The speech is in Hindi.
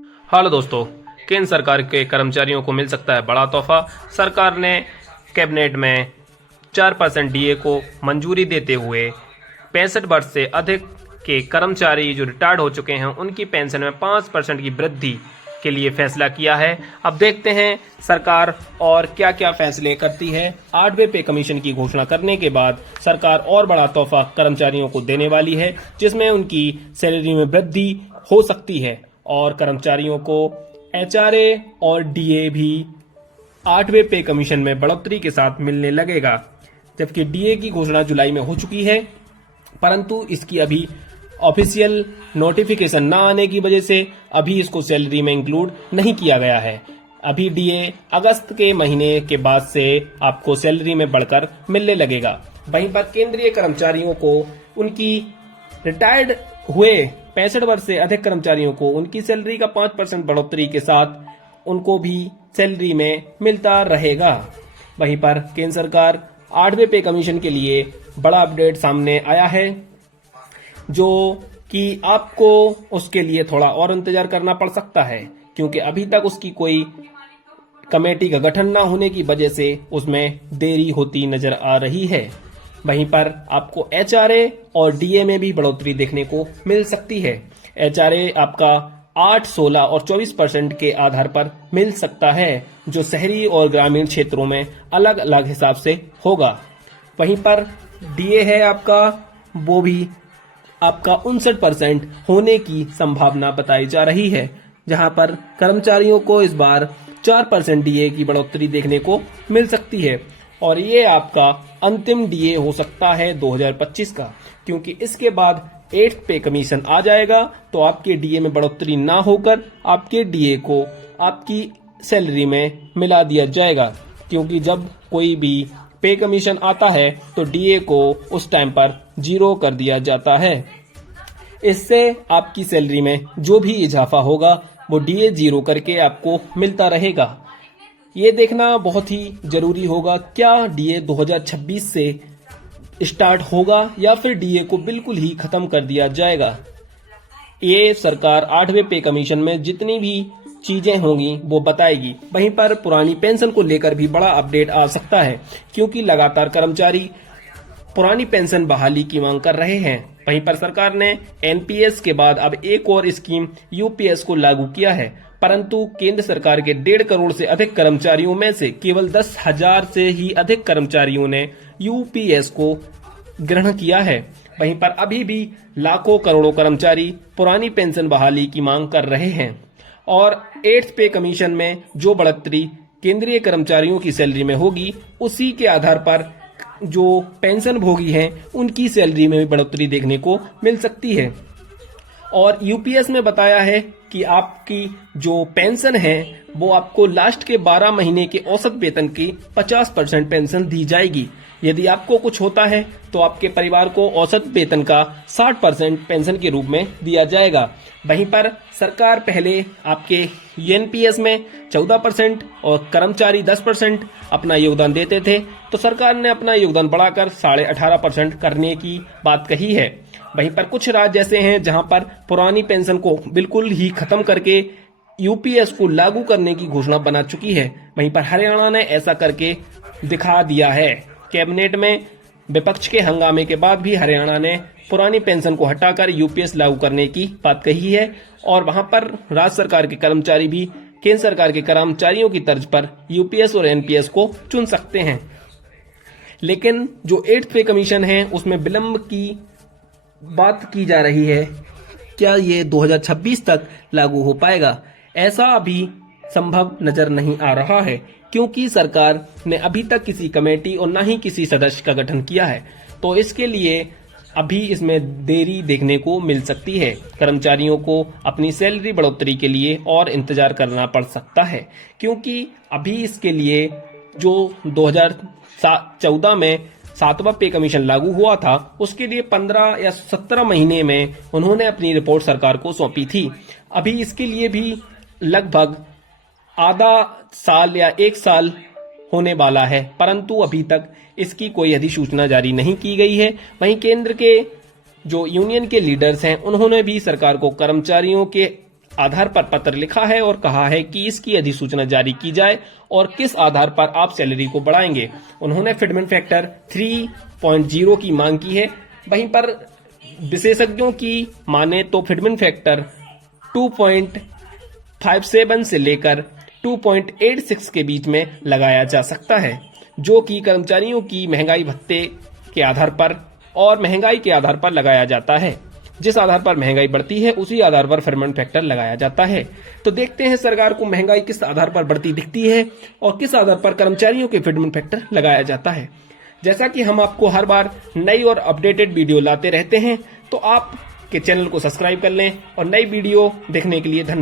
हेलो दोस्तों, केंद्र सरकार के कर्मचारियों को मिल सकता है बड़ा तोहफा। सरकार ने कैबिनेट में 4% डीए को मंजूरी देते हुए 65 वर्ष से अधिक के कर्मचारी जो रिटायर्ड हो चुके हैं उनकी पेंशन में 5% की वृद्धि के लिए फैसला किया है। अब देखते हैं सरकार और क्या क्या फैसले करती है। 8वें पे कमीशन की घोषणा करने के बाद सरकार और बड़ा तोहफा कर्मचारियों को देने वाली है, जिसमें उनकी सैलरी में वृद्धि हो सकती है और कर्मचारियों को एचआरए और डीए भी 8वें पे कमीशन में बढ़ोतरी के साथ मिलने लगेगा। जबकि डीए की घोषणा जुलाई में हो चुकी है, परंतु इसकी अभी ऑफिशियल नोटिफिकेशन न आने की वजह से अभी इसको सैलरी में इंक्लूड नहीं किया गया है। अभी डीए अगस्त के महीने के बाद से आपको सैलरी में बढ़कर मिलने लगेगा। वहीं पर केंद्रीय कर्मचारियों को उनकी रिटायर्ड हुए 65 वर्ष से अधिक कर्मचारियों को उनकी सैलरी का 5% बढ़ोतरी के साथ उनको भी सैलरी में मिलता रहेगा। वहीं पर केंद्र सरकार 8वें पे कमीशन के लिए बड़ा अपडेट सामने आया है, जो कि आपको उसके लिए थोड़ा और इंतजार करना पड़ सकता है, क्योंकि अभी तक उसकी कोई कमेटी का गठन न होने की वजह से उसमें देरी होती नजर आ रही है। वहीं पर आपको एचआरए और डीए में भी बढ़ोतरी देखने को मिल सकती है। एचआरए आपका 8, 16 और 24% के आधार पर मिल सकता है, जो शहरी और ग्रामीण क्षेत्रों में अलग अलग हिसाब से होगा। वहीं पर डीए है आपका, वो भी आपका 59% होने की संभावना बताई जा रही है, जहां पर कर्मचारियों को इस बार 4% डीए की बढ़ोतरी देखने को मिल सकती है। और ये आपका अंतिम डीए हो सकता है 2025 का, क्योंकि इसके बाद 8th पे कमीशन आ जाएगा तो आपके डीए में बढ़ोतरी ना होकर आपके डीए को आपकी सैलरी में मिला दिया जाएगा। क्योंकि जब कोई भी पे कमीशन आता है तो डीए को उस टाइम पर 0 कर दिया जाता है। इससे आपकी सैलरी में जो भी इजाफा होगा वो डीए 0 करके आपको मिलता रहेगा। ये देखना बहुत ही जरूरी होगा, क्या डीए 2026 से स्टार्ट होगा या फिर डीए को बिल्कुल ही खत्म कर दिया जाएगा। ये सरकार 8वें पे कमीशन में जितनी भी चीजें होंगी वो बताएगी। वहीं पर पुरानी पेंशन को लेकर भी बड़ा अपडेट आ सकता है, क्योंकि लगातार कर्मचारी पुरानी पेंशन बहाली की मांग कर रहे हैं। वहीं पर सरकार ने एनपीएस के बाद अब एक और स्कीम यूपीएस को लागू किया है, परंतु केंद्र सरकार के 1.5 करोड़ से अधिक कर्मचारियों में से केवल 10,000 से ही अधिक कर्मचारियों ने यूपीएस को ग्रहण किया है। वहीं पर अभी भी लाखों करोड़ों कर्मचारी पुरानी पेंशन बहाली की मांग कर रहे हैं। और 8th पे कमीशन में जो बढ़ोतरी केंद्रीय कर्मचारियों की सैलरी में होगी, उसी के आधार पर जो पेंशन भोगी हैं उनकी सैलरी में भी बढ़ोतरी देखने को मिल सकती है। और यूपीएस में बताया है कि आपकी जो पेंशन है वो आपको लास्ट के 12 महीने के औसत वेतन की 50% पेंशन दी जाएगी। यदि आपको कुछ होता है तो आपके परिवार को औसत वेतन का 60% पेंशन के रूप में दिया जाएगा। वहीं पर सरकार पहले आपके एनपीएस में 14% और कर्मचारी 10% अपना योगदान देते थे, तो सरकार ने अपना योगदान बढ़ाकर 18.5% करने की बात कही है। वहीं पर कुछ राज्य ऐसे हैं जहां पर पुरानी पेंशन को बिल्कुल ही खत्म करके यूपीएस को लागू करने की घोषणा बना चुकी है। वहीं पर हरियाणा ने ऐसा करके दिखा दिया है। कैबिनेट में विपक्ष के हंगामे के बाद भी हरियाणा ने पुरानी पेंशन को हटाकर यूपीएस लागू करने की बात कही है, और वहां पर राज्य सरकार के कर्मचारी भी केंद्र सरकार के कर्मचारियों की तर्ज पर यूपीएस और एनपीएस को चुन सकते हैं। लेकिन जो 8th पे कमीशन है उसमें विलंब की बात की जा रही है। क्या ये 2026 तक लागू हो पाएगा? ऐसा अभी संभव नजर नहीं आ रहा है, क्योंकि सरकार ने अभी तक किसी कमेटी और न ही किसी सदस्य का गठन किया है, तो इसके लिए अभी इसमें देरी देखने को मिल सकती है। कर्मचारियों को अपनी सैलरी बढ़ोतरी के लिए और इंतजार करना पड़ सकता है, क्योंकि अभी इसके लिए जो 2014 में 7वां पे कमीशन लागू हुआ था, उसके लिए 15 या 17 महीने में उन्होंने अपनी रिपोर्ट सरकार को सौंपी थी। अभी इसके लिए भी लगभग आधा साल या 1 साल होने वाला है, परंतु अभी तक इसकी कोई अधिसूचना जारी नहीं की गई है। वहीं केंद्र के जो यूनियन के लीडर्स हैं उन्होंने भी सरकार को कर्मचारियों के आधार पर पत्र लिखा है और कहा है कि इसकी अधिसूचना जारी की जाए और किस आधार पर आप सैलरी को बढ़ाएंगे। उन्होंने फिटमेंट फैक्टर 3.0 की मांग की है। वहीं पर विशेषज्ञों की माने तो फिटमेंट फैक्टर 2.57 से लेकर 2.86 के बीच में लगाया जा सकता है, जो कि कर्मचारियों की महंगाई भत्ते के आधार पर और महंगाई के आधार पर लगाया जाता है। जिस आधार पर महंगाई बढ़ती है उसी आधार पर फिटमेंट फैक्टर लगाया जाता है। तो देखते हैं सरकार को महंगाई किस आधार पर बढ़ती दिखती है और किस आधार पर कर्मचारियों के फिटमेंट फैक्टर लगाया जाता है। जैसा कि हम आपको हर बार नई और अपडेटेड वीडियो लाते रहते हैं, तो आप के चैनल को सब्सक्राइब कर लें और नई वीडियो देखने के लिए धन्यवाद।